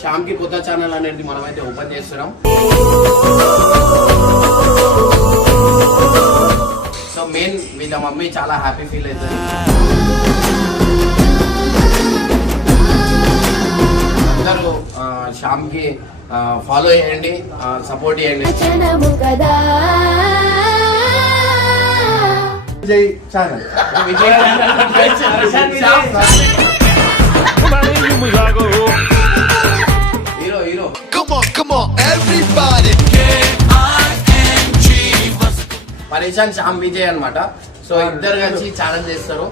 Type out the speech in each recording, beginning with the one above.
శ్యామ్ కి కొత్త ఛానల్ అనేది మనమైతే ఓపెన్ చేస్తున్నాం. సో మెయిన్ వీళ్ళ మమ్మీ చాలా హ్యాపీ ఫీల్ అవుతుంది. అందరూ శ్యామ్ కి ఫాలో చేయండి, సపోర్ట్ చేయండి. Vijay channel hero hero Come on, everybody. పరేషాన్ శ్యామ్ విజయ్ అన్నమాట. సో ఇద్దరు కలిసి ఛాలెంజ్ చేస్తారు.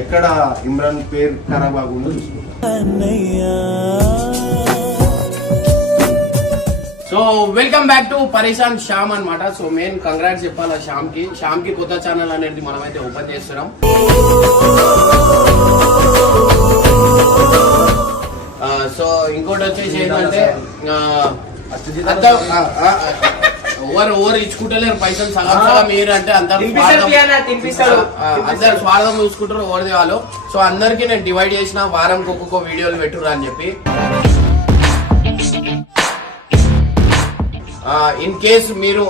ఎక్కడ ఇమ్రాన్ పేరు ఖరాబ్ కాకుండా చూసుకుంటాం. సో వెల్కమ్ బ్యాక్ టు పరేషాన్ శ్యామ్ అన్నమాట. సో మెయిన్ కంగ్రాట్స్ చెప్పాలి శ్యామ్ కి కొత్త ఛానల్ అనేది మనమైతే ఓపెన్ చేస్తున్నాం. సో ఇంకోటి వచ్చేసి ఏంటంటే ఓవర్ ఇచ్చుకుంటలేరు పైసలు, సగం సగం ఏరు అంటే అందరు స్వార్థం చూసుకుంటారు ఓవర్ది వాళ్ళు. సో అందరికి నేను డివైడ్ చేసిన వారంకి ఒక్కొక్క వీడియోలు పెట్టురా అని చెప్పి. ఇన్ కేస్ మీరు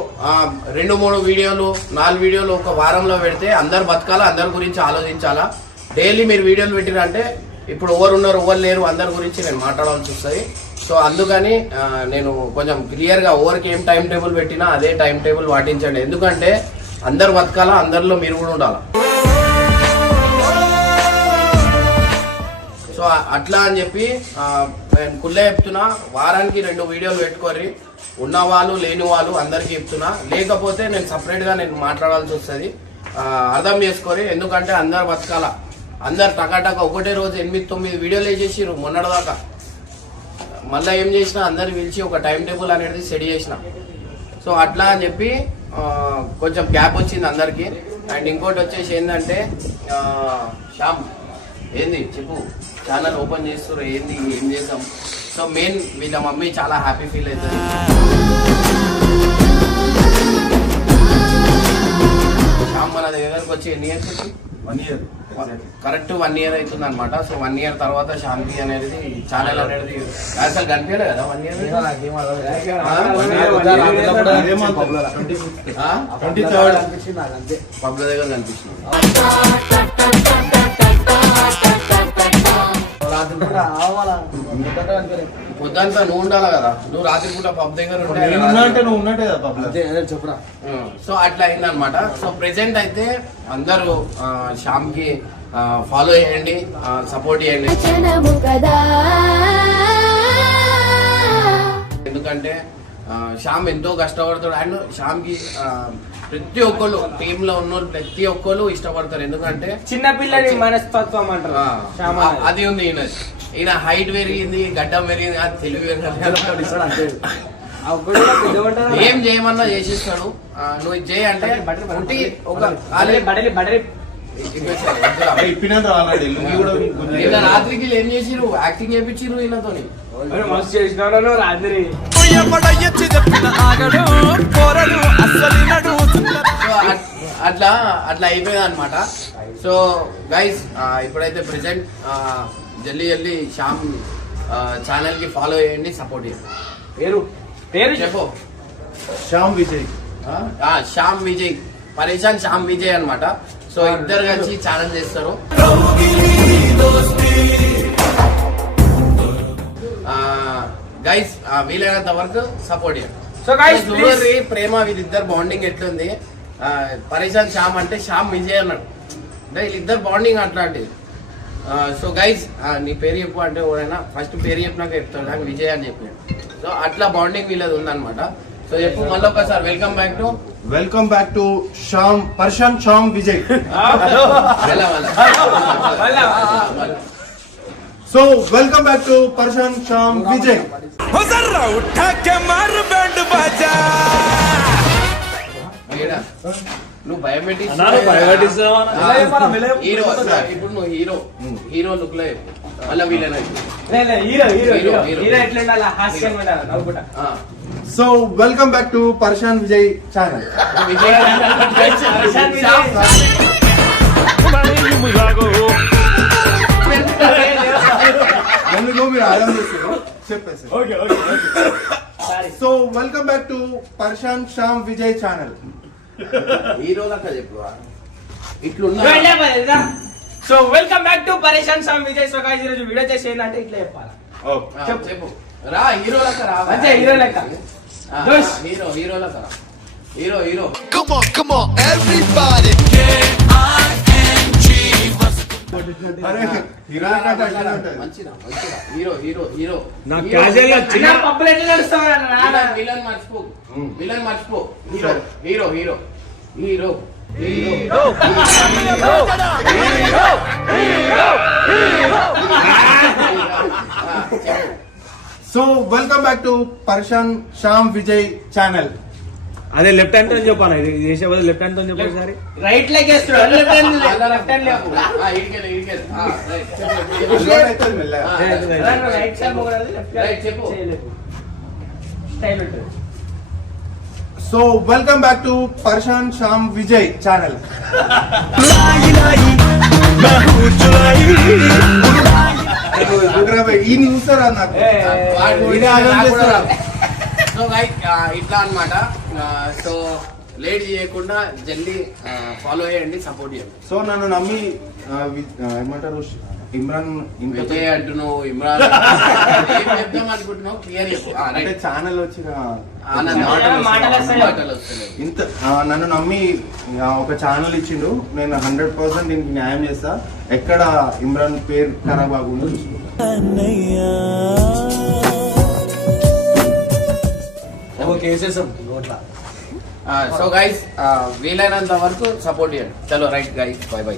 2-3 వీడియోలు 4 వీడియోలు ఒక వారంలో పెడితే అందరు బతకాలా, అందరి గురించి ఆలోచించాలా. డైలీ మీరు వీడియోలు పెట్టిరంటే ఇప్పుడు ఓవర్ ఉన్నారు ఓవర్ లేరు అందరి గురించి నేను మాట్లాడాల్సి వస్తుంది. సో అందుకని నేను కొంచెం క్లియర్ గా ఓవర్కి ఏం టైం టేబుల్ పెట్టినా అదే టైం టేబుల్ పాటించండి. ఎందుకంటే అందరు బతకాలా, అందరిలో మీరు కూడా ఉండాలా. సో అట్లా అని చెప్పి నేను కుళ్ళే చెప్తున్నా, వారానికి 2 వీడియోలు పెట్టుకోరి. ఉన్న వాళ్ళు లేని వాళ్ళు అందరికి చెప్తున్నా. లేకపోతే నేను సపరేట్ గా నేను మాట్లాడాల్సి వస్తుంది, అర్థం చేసుకోరి. ఎందుకంటే అందరు బతకాలా, అందరు టకాటక ఒకటే రోజు 8-9 వీడియోలు వేసేసిరు మొన్నటిదాకా. మళ్ళీ ఏం చేసినా అందరు పిలిచి ఒక టైం టేబుల్ అనేది సెట్ చేసిన. సో అట్లా అని చెప్పి కొంచెం గ్యాప్ వచ్చింది అందరికి. అండ్ ఇంకోటి వచ్చేసి ఏంటంటే శ్యామ్ ఏంది చెప్పు, ఛానల్ ఓపెన్ చేస్తారు ఏంది ఏం చేసాం. సో మెయిన్ వీళ్ళ మమ్మీ చాలా హ్యాపీ ఫీల్ అవుతుంది. శ్యామ్ మన దగ్గరకు వచ్చి ఎన్ని ఇయర్స్ వచ్చి 1 year కరెక్ట్ 1 year అవుతుంది అనమాట. సో 1 year తర్వాత శాంతి అనేది ఛానల్ అనేది అసలు కనిపించలే కదా 1 year. పబ్ల దగ్గర కనిపిస్తుంది. పొద్దంతా నువ్వు ఉండాలి కదా, నువ్వు రాత్రి పూట పబ్ దగ్గర చెప్పురా. సో అట్లా అయిందనమాట. సో ప్రెసెంట్ అయితే అందరూ శ్యామ్ కి ఫాలో చేయండి, సపోర్ట్ చేయండి. ఎందుకంటే శ్యామ్ ఎంతో కష్టపడతాడు. అండ్ శ్యామ్ కి ప్రతి ఒక్కళ్ళు టీమ్ లో ఉన్న ప్రతి ఒక్కళ్ళు ఇష్టపడతారు. ఎందుకంటే చిన్నపిల్లడి మనస్తత్వం అంటారు, అది ఉంది. ఈయన హైట్ పెరిగింది, గడ్డం పెరిగింది, అది తెలివి ఏం చేయమన్నా చేసిస్తాడు. నువ్వు ఇది చేయి అంటే ఒక రాత్రికి ఏం చేసిరు, యాక్టింగ్ చేయించిరు వీళ్ళతో. మస్తు చేసినాడు రాత్రి. అట్లా అయిపోయింది అనమాట. సో గైస్ ఇప్పుడైతే ప్రెసెంట్ జల్దీ శ్యామ్ ఛానల్ కి ఫాలో చేయండి, సపోర్ట్ చేయండి. పేరు చెప్పు. శ్యామ్ విజయ్ శ్యామ్ విజయ్, పరేషాన్ శ్యామ్ విజయ్ అన్నమాట. సో ఇద్దరు కలిసి ఛాలెంజ్ చేస్తారు. గైస్ వీలైనంత వరకు సపోర్ట్ చేయండి. సో గైస్ ప్రేమ వీళ్ళిద్దరు బాండింగ్ ఎట్లుంది. పరేషాన్ శ్యామ్ అంటే శ్యామ్ విజయ్ అన్నాడు అంటే వీళ్ళిద్దరు బాండింగ్ అట్లాంటిది. సో గైస్ నీ పేరు చెప్పు అంటే ఎవరైనా ఫస్ట్ పేరు చెప్పినాక చెప్తాడు, నాకు విజయ్ అని చెప్పాడు. సో అట్లా బాండింగ్ వీళ్ళది ఉందన్నమాట. సో చెప్పు మళ్ళీ ఒకసారి. వెల్కమ్ బ్యాక్ టు శ్యామ్ పరేషాన్ Shyam Vijay. So welcome back to పరేషాన్ శ్యామ్ విజయ్. నువ్వు బయోమెట్రిక్ హీరో, ఇప్పుడు నువ్వు హీరో లుక్ లో మళ్ళీ వీళ్ళని. So welcome back to Pareshan Vijay channel. చెప్పేసి okay okay sorry so welcome back to Pareshan Shyam Vijay channel. Hero దాకా చెప్పు ఇట్లున్నా so welcome back to Pareshan Sam Vijay. So guys ఈరోజు వీడియో చేసి ఏంటంటే ఇట్లా చెప్పాలి. చెప్పు రా హీరో లెక్క రా మంచిగా హీరో లెక్క. దోష్. హీరో లెక్క రా హీరో Come on, everybody. అరే హీరో కంటే అట్లనే ఉంటది. మంచిదా హీరో నా క్యాజువల్ గా చిన్న పప్పులు ఎట్లా నడుస్తావు అన్న విలన్ మర్చిపో విలన్ మర్చిపో సరే. Hero so welcome back to Pareshan Shyam Vijay channel. అదే లెఫ్ట్ హ్యాండ్ తో చెప్పాను ఇది చేసే బదులు లెఫ్ట్ హ్యాండ్ తో చెప్పాలి సారి. రైట్ లెగ్ వేస్తున్నాడు లెఫ్ట్ హ్యాండ్ లేపు రైట్ సైడ్ మొగడది లెఫ్ట్ Right, చెప్పు. చేయలేపు స్టైల్ ఉంటుంది. So welcome back to Pareshan Shyam Vijay channel. ఈ చూస్తారా నాకు ఇదే ఆనందం చేస్తారా? సో గైస్ ఇట్లా అన్నమాట. సో లేట్ చేయకుండా జల్దీ ఫాలో చేయండి, సపోర్ట్ చేయండి. సో నన్ను నమ్మి ఏమంటారు ఇమ్రాన్ విజయ్ అంటున్నావు, ఇమ్రాన్ ఏం చెప్దాం అనుకుంటున్నావు క్లియర్ చెప్పు. అంటే ఛానల్ వచ్చి మాటలు వస్తాయి. మాటలు వస్తున్నాయి. ఇంత నన్ను నమ్మి ఒక ఛానల్ ఇచ్చిండు. నేను 100% దీనికి న్యాయం చేస్తా. ఎక్కడ ఇమ్రాన్ పేరు ఖరాబ్ అవ్వకుండా చూసుకుంటా. కేసేసాం నోట్లా. సో గైస్ వీలైనంత వరకు సపోర్ట్ చేయండి. చలో రైట్ గైస్, బై బై.